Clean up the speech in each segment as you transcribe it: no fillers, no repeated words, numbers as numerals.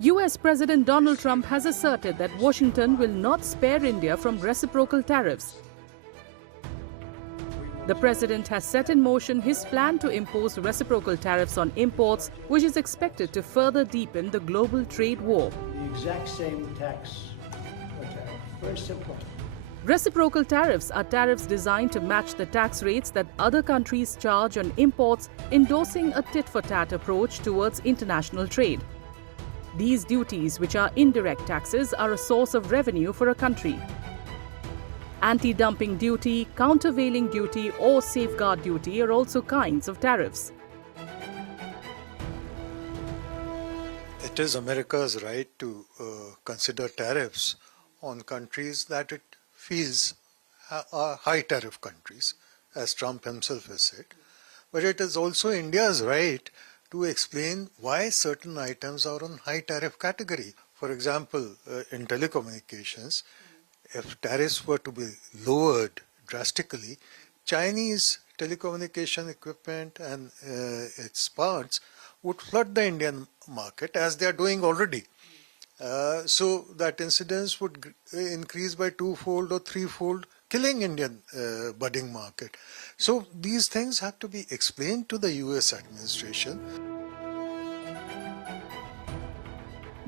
US President Donald Trump has asserted that Washington will not spare India from reciprocal tariffs. The president has set in motion his plan to impose reciprocal tariffs on imports, which is expected to further deepen the global trade war. The exact same tax or tariff. Very simple. Reciprocal tariffs are tariffs designed to match the tax rates that other countries charge on imports, endorsing a tit-for-tat approach towards international trade. These duties, which are indirect taxes, are a source of revenue for a country. Anti-dumping duty, countervailing duty or safeguard duty are also kinds of tariffs. It is America's right to consider tariffs on countries that it feels are high tariff countries, as Trump himself has said. But it is also India's right to explain why certain items are on high tariff category. For example, in telecommunications, if tariffs were to be lowered drastically, Chinese telecommunication equipment and its parts would flood the Indian market, as they are doing already. So that incidence would increase by twofold or threefold, killing Indian budding market. So these things have to be explained to the US administration.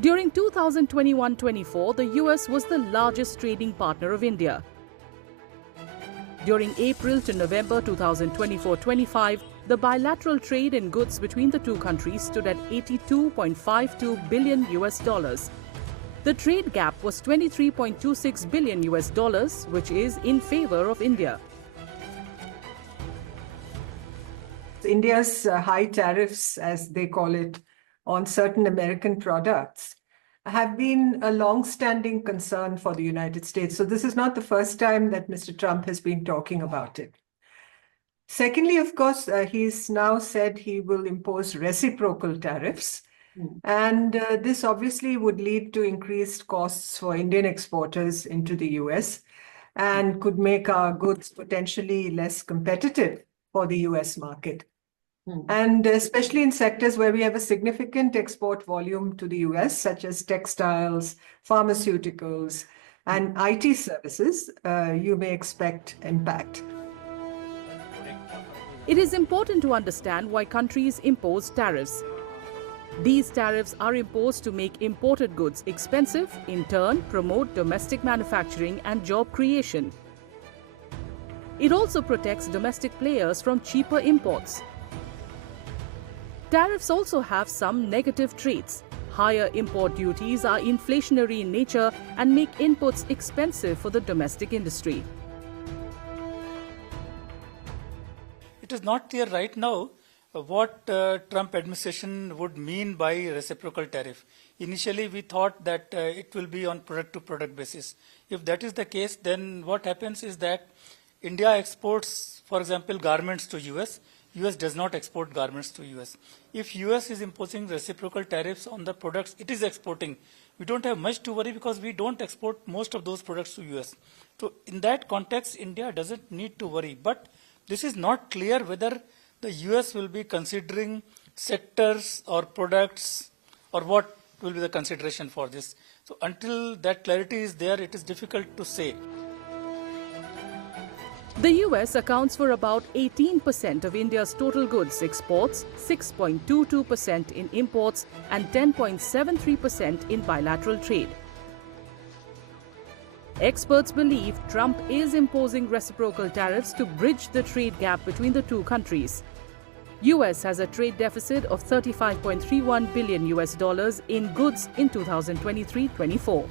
During 2021-24, the US was the largest trading partner of India. During April to November 2024-25, the bilateral trade in goods between the two countries stood at $82.52 billion. The trade gap was $23.26 billion, which is in favor of India. India's high tariffs, as they call it, on certain American products have been a long-standing concern for the United States. So this is not the first time that Mr. Trump has been talking about it. Secondly, of course, he's now said he will impose reciprocal tariffs. And this obviously would lead to increased costs for Indian exporters into the US and could make our goods potentially less competitive for the US market. And especially in sectors where we have a significant export volume to the US, such as textiles, pharmaceuticals, and IT services, you may expect impact. It is important to understand why countries impose tariffs. These tariffs are imposed to make imported goods expensive, in turn promote domestic manufacturing and job creation. It also protects domestic players from cheaper imports. Tariffs also have some negative traits. Higher import duties are inflationary in nature and make inputs expensive for the domestic industry. It is not clear right now what Trump administration would mean by reciprocal tariff. Initially, we thought that it will be on product-to-product basis. If that is the case, then what happens is that India exports, for example, garments to US. US does not export garments to US. If US is imposing reciprocal tariffs on the products it is exporting, we don't have much to worry because we don't export most of those products to US. So in that context, India doesn't need to worry. But this is not clear whether the US will be considering sectors or products or what will be the consideration for this. So until that clarity is there, it is difficult to say. The US accounts for about 18% of India's total goods exports, 6.22% in imports, and 10.73% in bilateral trade. Experts believe Trump is imposing reciprocal tariffs to bridge the trade gap between the two countries. US has a trade deficit of $35.31 billion in goods in 2023-24.